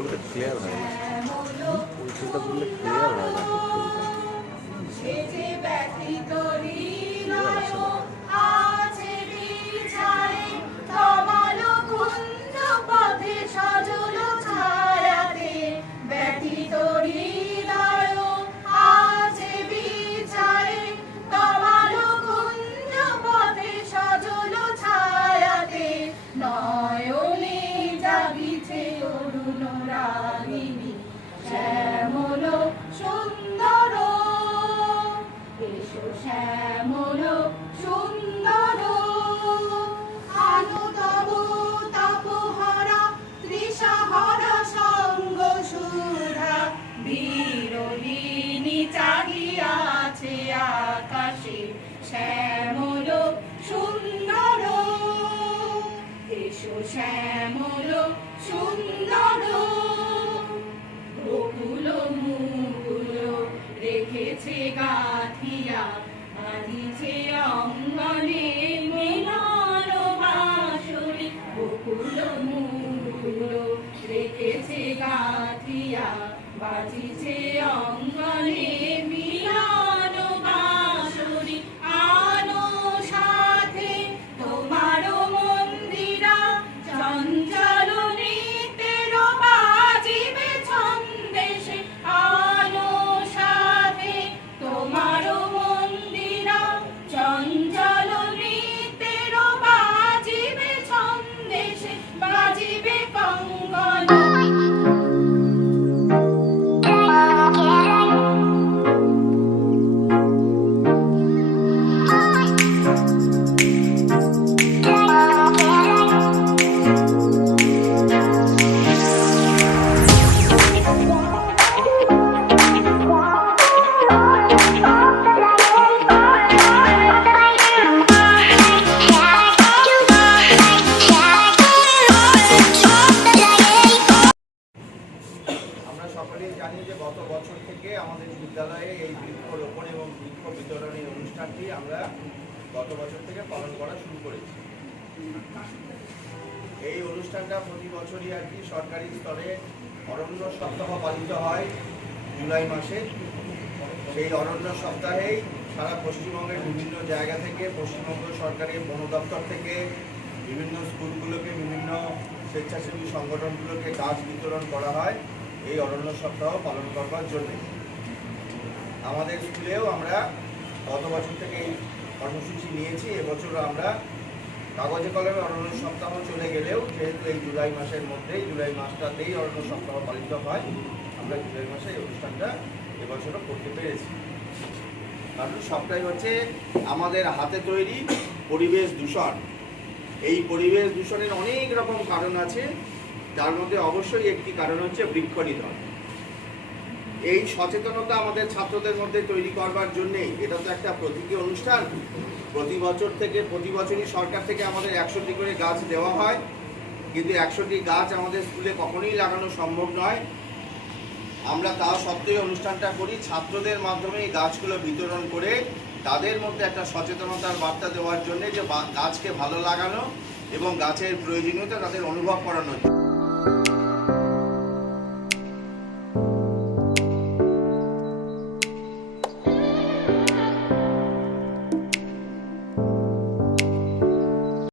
ছবিটা ক্লিয়ার হয় না, ওই ছবিটা বললে ক্লিয়ার হয় না শ্যামল সুন্দর এসো শ্যামল সুন্দর আনুতব তাপহরা তৃষাহরা সঙ্গ সুধা বিরোহিণী চাহিয়াছে আকাশে শ্যামল সুন্দর এসো শ্যামল সুন্দর গোকুল মুকুল রেখেছে গাথিয়া বাঁধিছে অঙ্গনে মিলন বাঁশরি গোকুল মুকুল রেখেছে গাথিয়া বাঁধিছে অঙ্গনে মিলন বাঁশরি আনো সাথে তোমার মন্দিরা চঞ্চল নৃত্যের বাজিবে ছন্দেশে আলো সাথে তোমার মন্দিরা চঞ্চল নৃত্যের বাজিবে ছন্দেশে বাজিবে কঙ্গন সকলেই জানি যে গত বছর থেকে আমাদের বিদ্যালয়ে এই বৃক্ষরোপণ এবং বৃক্ষ বিতরণী অনুষ্ঠানটি আমরা গত বছর থেকে পালন করা শুরু করেছি। এই অনুষ্ঠানটা প্রতি বছরই আর কি সরকারি স্তরে অরণ্য সপ্তাহ পালিত হয় জুলাই মাসে। সেই অরণ্য সপ্তাহেই সারা পশ্চিমবঙ্গের বিভিন্ন জায়গা থেকে, পশ্চিমবঙ্গ সরকারের বন দপ্তর থেকে বিভিন্ন স্কুলগুলোকে, বিভিন্ন স্বেচ্ছাসেবী সংগঠনগুলোকে গাছ বিতরণ করা হয় এই অরণ্য সপ্তাহ পালন করবার জন্য। আমাদের স্কুলেও আমরা গত বছর থেকে এই কর্মসূচি নিয়েছি। এবছর আমরা কাগজে কলমে অরণ্য সপ্তাহ চলে গেলেও যেহেতু এই জুলাই মাসের মধ্যেই, জুলাই মাসটাতেই অরণ্য সপ্তাহ পালিত হয়, আমরা জুলাই মাসে এই অনুষ্ঠানটা এবছরও করতে পেরেছি। কারণ সবটাই হচ্ছে আমাদের হাতে তৈরি পরিবেশ দূষণ। এই পরিবেশ দূষণের অনেক রকম কারণ আছে, তার মধ্যে অবশ্যই একটি কারণ হচ্ছে বৃক্ষনিধন। এই সচেতনতা আমাদের ছাত্রদের মধ্যে তৈরি করবার জন্যেই এটা তো একটা প্রতীকী অনুষ্ঠান। প্রতি বছরই সরকার থেকে আমাদের 100টি করে গাছ দেওয়া হয়, কিন্তু 100টি গাছ আমাদের স্কুলে কখনোই লাগানো সম্ভব নয়। আমরা তা সত্ত্বেও অনুষ্ঠানটা করি ছাত্রদের মাধ্যমে এই গাছগুলো বিতরণ করে তাদের মধ্যে একটা সচেতনতার বার্তা দেওয়ার জন্য যে গাছকে ভালো লাগানো এবং গাছের প্রয়োজনীয়তা তাদের অনুভব করানো।